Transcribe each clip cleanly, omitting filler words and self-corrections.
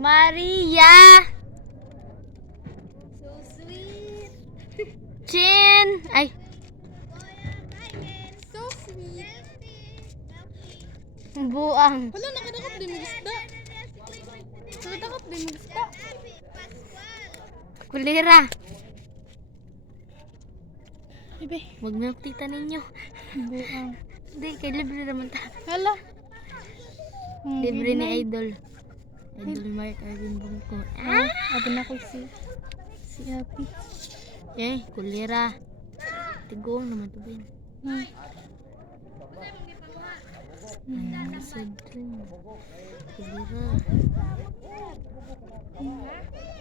Maria. So sweet. Chin. Ay. So sweet. Buang. Hala, nakadakap din mo isda. Nakadakap din mo isda. Kulira. Ibe. Wag milk tita ninyo. Buang. Hindi, kay libre naman ta. Hala. Libre ni Idol. Idol Mark Arvin Bungko. Abin ako si Happy. Eh, kulira. Tigong naman to ba yun? Nasad rin. Kulira.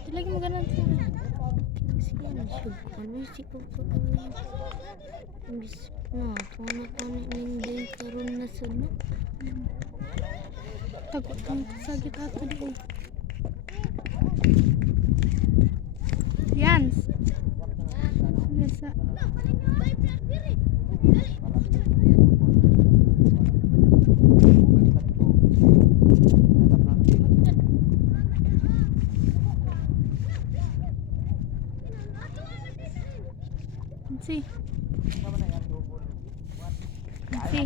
Di lagi mo ganun siya. Sige, nasad ko. Ano yung sikaw ko? Imbis na, kung ninday karon na sad na. Tagot ang kasagit ato di. Yan. Bisa. Si. Si.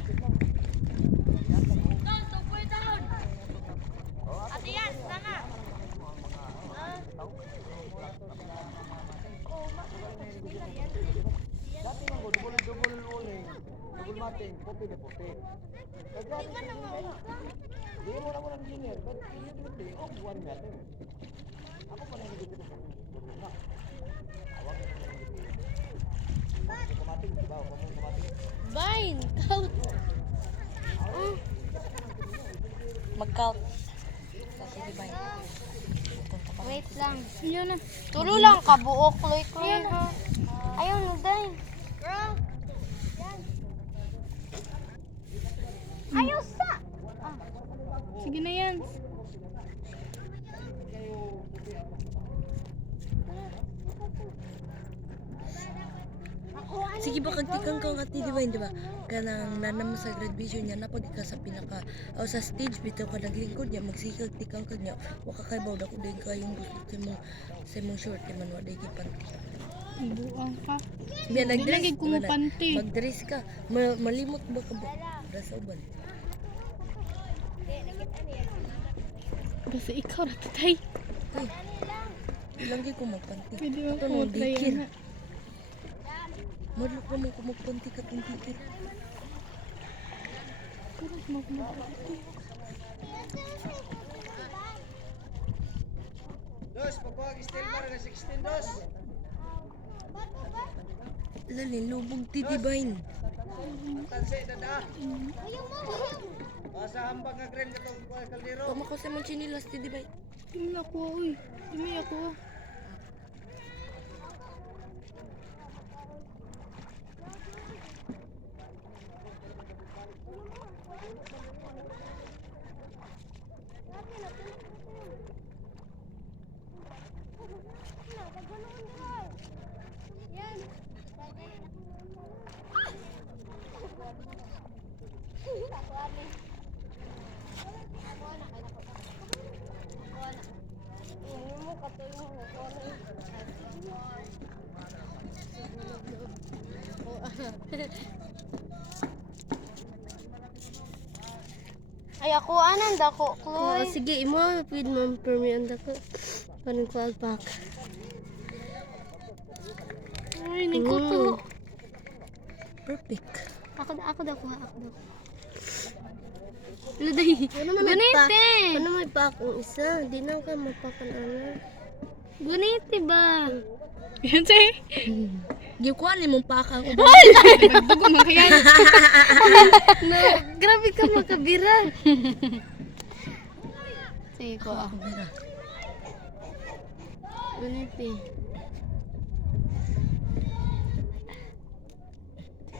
Vine, count. Mag-count. Kasi di ba wait lang. Yun na. Tulo lang ka buok, Kloy. Ayaw na dahil. Girl. Yan. Ayaw sa. Sige na yan. Sige ba kagtikang kang ati di ba hindi ba kanang nanam sa graduation niya napag ka sa pinaka o sa stage bitaw ka naglingkod niya magsikag tikang kag niya wa ka kay bawda ko day kayong gusto sa mong short man wa day panty Buang ka. biya Di lagi nagdress kumupanti. magdress ka malimot ba ka ba sa uban Basta ikaw na tatay. ay ilang gyud ko magpanty Pwede mo ito ko no try dikir na. madlok mo ko magpanty ka tong dikir Kurang magmapati. Dos, pagpag steel bar na 16 dos. lalin lubog titibay Tansi dada. Sa hambang nga green katong kaldero. tama ko sa mong chinilas titibay Tingnan ako, uy. Tingnan ako. Ay, ako anan dako, Kloy. sige imo pwede mo permi anda ko paano ko alpak Ay, ni ko to. perfect Ako da ko. Luday. Ganito. Gunit. Ano may pakong isa? Di na ka mapakan ano. Gunit, diba? Yan siya. Gikuan ni mong pakang uban. Nagdugo man kaya. No, grabe ka makabira. Sige ko ah. Gunit eh.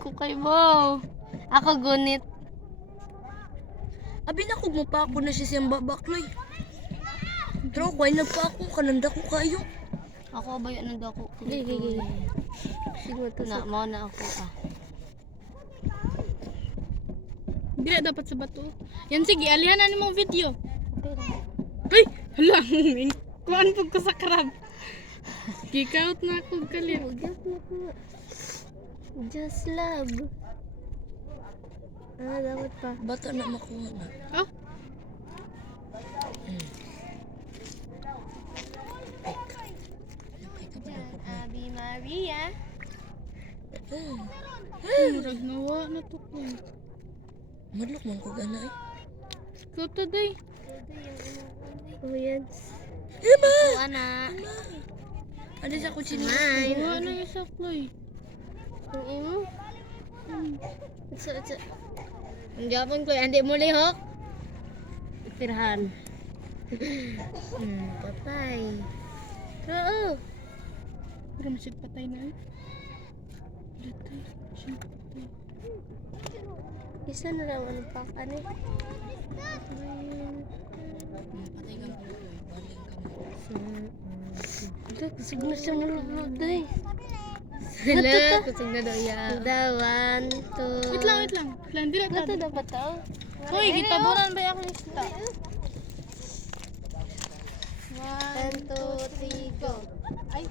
Ko kay Bo. Ako gunit. Abi na kog mo pa ako na siya siyang babakloy. Pero ko ay nagpa ako kananda ko kayo. Ako ba yan ako? Gigi. Sige to Na, sa. mo na ako ah. Dili dapat sa bato. Yan sige, alihan na mo video. Ay, hala. Kuan pug ko sa crab. Kick out na ako kalit. Just love. Ah, dapat pa. Bata na makuha na. Oh, Abi Maria. Murag nawa na to ko. Madlok man ko gana eh. Kota day. Oh, yan. Ema! Ako ana. Ada sa kutsina. Nawa na yung saklay. Ang imo? Sa. Ang Japon ko, hindi mo lihok. Pirhan. Patay. Oo. Pero masig patay na eh. Patay. Siya patay. Isa na lang ang pakan eh. Patay kang kuloy. Baling ka mo. Signo siya malulod eh. Hala, kusog na daw ya. Dawan, two. Wait lang, wait lang. Plan, di na Ito dapat tao. Hoy, gitaburan ba ako ni Sita? 1, 2, 3, go. Ay,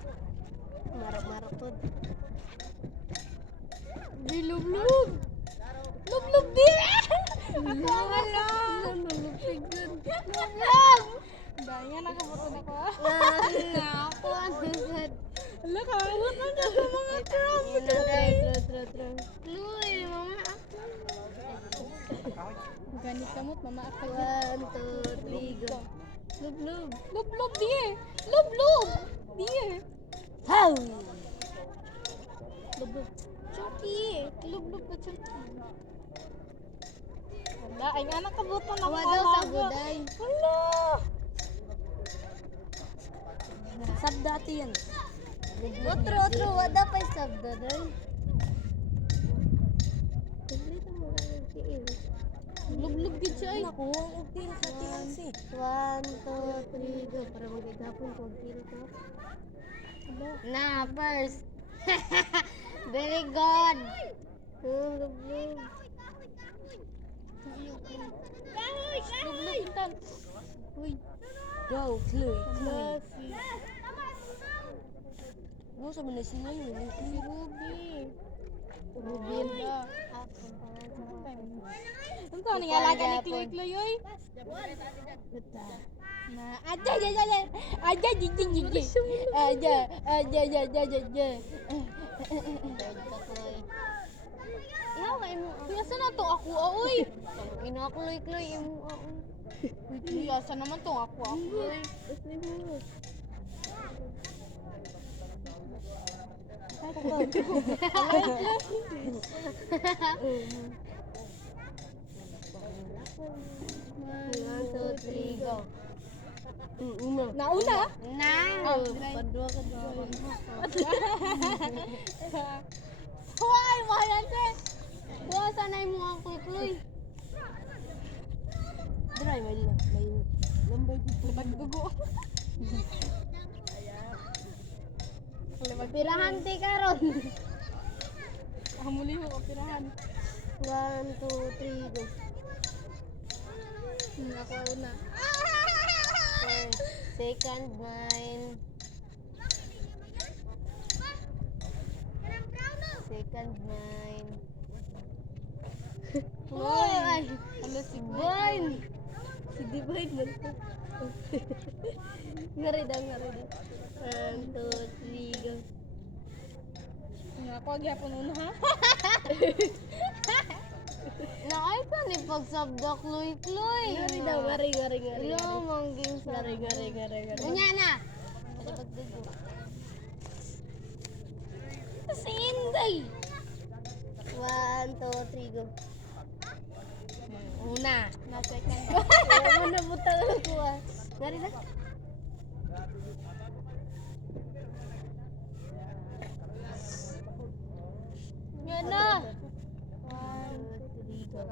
Marok-marok po. bilublub. Lublub di! Wala! Lublub! Dahil nakabuto na ko. Ako, ano sad. Hala, kawat na dyan sa mga crab. Luy, mama ako. Ganit kamot, mama ako. 1, 2, 3, go. Lublub. Lublub di eh! Lublub! Di eh! How? Lublub. Chucky! Lublub ka, Chucky. Wala, ay nga nakabuto na Awa daw sa buday. Hala! Sab dati yan. Otro, wada pa yung sabda doon. Complete mo lang yung kiil. Lublub gid siya ay. Nakuha ang tira sa tinsi. 1, 2, 3, go. Para magagapon ko. Kiil ko. Na, first. Very good. Lublub. Lublub intan. Uy. Go, Chloe. Chloe. Kasi. Mo sa man siya yun. Si Ruby. Ruby. Wala. Ang ko ni alaga ni Chloe Chloe oy. Na aja Iyaw ka imo. Kuyasa na to ako oy. Inakloy-kloy imo. Kuyasa naman to ako oy. One, two, three, go. Nauna? Now. Padua ka Hoy, mayan te. Kuwasa na imo ang kuy-kuy. Dry, may lambay dito. Pagdugo. Pirahan ti karon. Hamuli mo kapirahan. 1, 2, 3, go. Ako una. Okay. Second nine. Second nine. Hoy, ay. Hala si Divine. Si Divine man to. Ngarida. 1, 2, 3, go. Nga ako agyapon una ha. Naay pa ni pagsabdak Kloy. Ngari daw, ngari. Ilo mangging sa. Ngari. Unya na. Ada pagdugo. Si Inday. 1, 2, 3 go. Una. Na second. Ano na butang ako ah. Ngari na. Yan na. 1, 2, 3 go.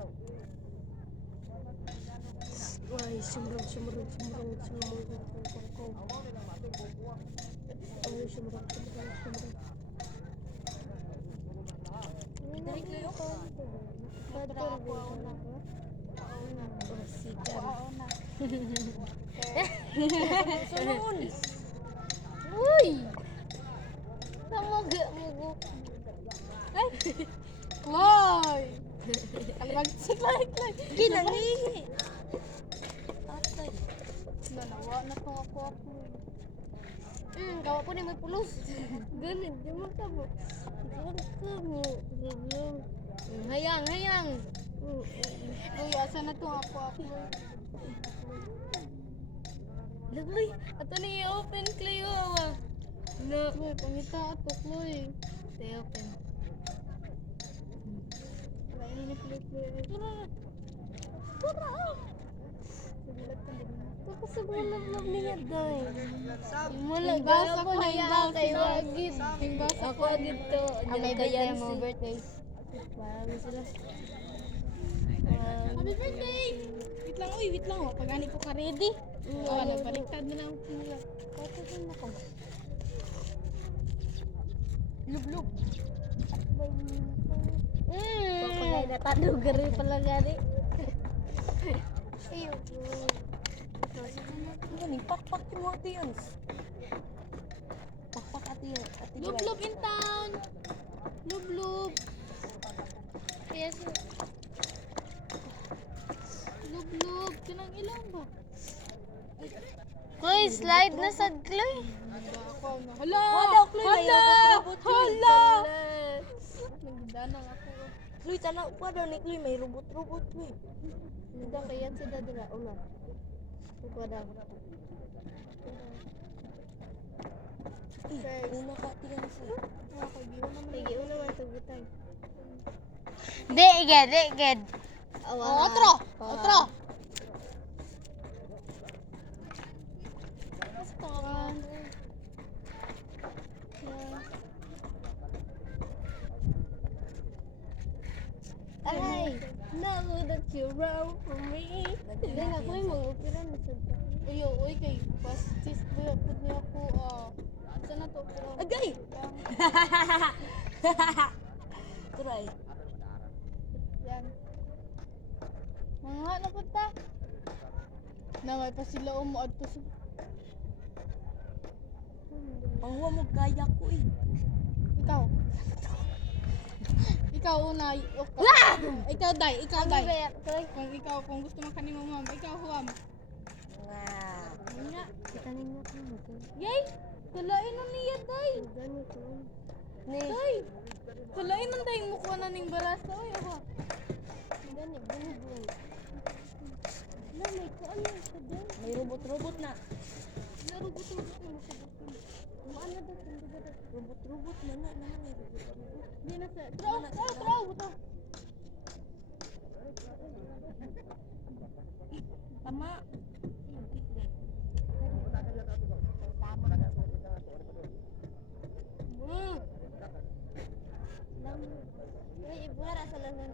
Ay, sumrong. Ay, sumrong. Dari kayo ko. Sunod. Uy! Tamaga mo. Ay! Kloy! Kalabag si Kloy. Ginangihi. Atay. Nanawa na to ako. Kawa po ni may pulos. Ganun, di mo tabo. Hayang. Uy, asa na to ako. Lagay, ato na i-open Kloy awa. No. Kloy, pangita ato, Kloy. Stay open. Wala ni Kloy. Tara! Kapasagulab niya day. Mula Hingbasa gaya ko, ko na hingbasa kay na. Wagid. Hingbasa Ako ko. agad to. May birthday mo, birthday. Parang sila. Happy birthday! Wait lang. Oh. Pagani ko ka ready. Nagbaliktad na lang ako nila. Lub. Papagay na tanugari pala gani. Ayun. Gani, pakpak mo ati yan. Pakpak ati yan. Lub in town. Lub. Yes. Lub. Kinang ilang ba? Kloy, slide na sad Kloy. Ako na. Hala! Wala, Kloy, may robot-robot, Kloy. Nagdanang ako. Luy, tanaw pa daw ni Luy, may robot, Luy. Hindi kaya sila dira una. Ikaw daw. Una ka, tiyan siya. Sige, una man tugutan. Di ged. Otro. Ay, know that you're wrong for me. Hindi na ko yung mag-upira na sad. Uy, kay pastis ba pud niya ako asa na to pero Agay! Turay. yan. Mga na pud ta. Naway pa sila umuadto sa Panghuwa mo kaya ko eh. ikaw. Ikaw una. Ikaw day. Kung gusto man kanimo ma'am, ikaw huwam. Wow. Nga. Kita ninyo ko mo to. Yay! Kalain na niya day. Gani ko. Day. Kalain man day mo kuha na ning barasa oy aha. Gani, bunog. Na may ko ano sa din. May robot na. Narugot mo mo sa Maana daw hindi daw. Robot na may robot. Di na sa. Traw buto. Tama. Uy, ibuhara sa lasan.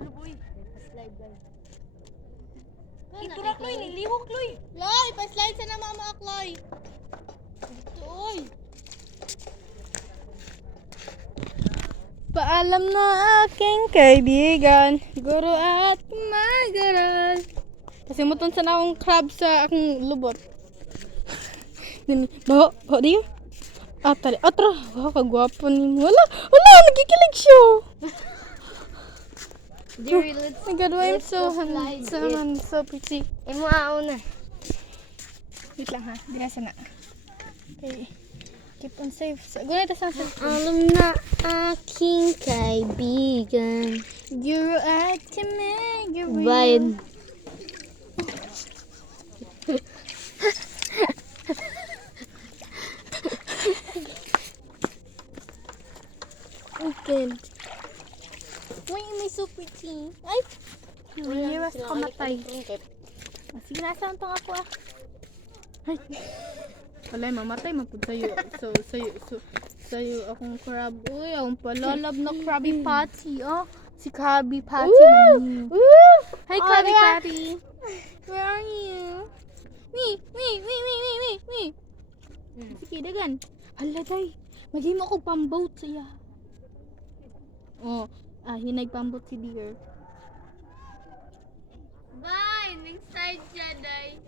Lub oy. Slide guys. Ito ra Kloy, niliwok Kloy. Loy, pa-slide sa na mama Akloy. Dito oy. Paalam na aking kaibigan, guro at mag-aral. Kasi muton sa akong crab sa akong lubot. Baho di? Atro. Wow, kagwapo ni mo. Wala, nagikilig siya. Jerry, let's Oh my God, why I'm so slide handsome and so pretty. imo auna. Wait lang ha, dinasa na. Okay. Keep on safe. Gunay ta sa Alam na aking kaibigan. You're at Camille. Bayan. Okay. Uy, may super tea. Ay! Iwas ka matay. Sige, nasaan to ako ah. Ay. Wala, mamatay magpud sa'yo. Sa'yo akong crab. Uy, akong palalab na Krabby Patty. Oh, si Krabby Patty. Hi, Krabby Patty. Where are you? Me. Sige, dagan. Hala, day. Maghimo ko pamboat siya. Oh, hinay pamboat si Dear. Bye! Nag-start siya, day.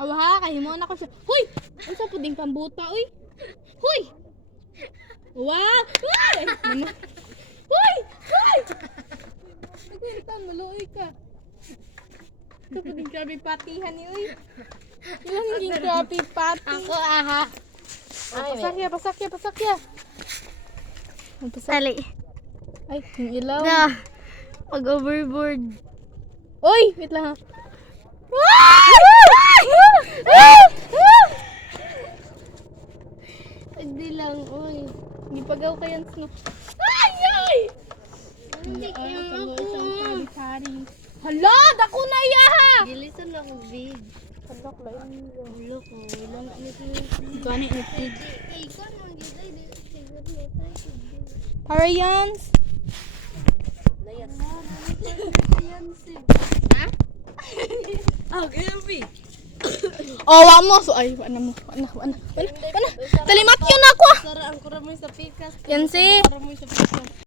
Awa, kahimo na ko siya. Hoy! Ang sa puding pambuta, uy! Hoy! Wow! Hoy! Hoy! Hoy! Nagkwentan, maluoy ka. Ito puding Krabby Patty, hani, uy. Ilang naging Krabby Patty. Ako, aha. Pasakya. Tali. Ay, yung ilaw. Na. Pag-overboard. Uy! Wait lang ha. Hindi lang, oy. Hindi pagaw ka yan, Snow. Ay! Hindi Ay, kaya tuloy ako. isang Krabby. Hala! Dako na iya ha! Gilisan lang ang big. Halak lang. Ulo ko. Ilang Gani itig. Ikaw naman dito. Siguro na tayo. Parayans! Ah, Gelby. Oh, wa mo. So, ay, wana mo. Wana. Talimat yun ako ah. Sara ang kuramoy sa pikas. Yan si. Kuramoy sa pikas.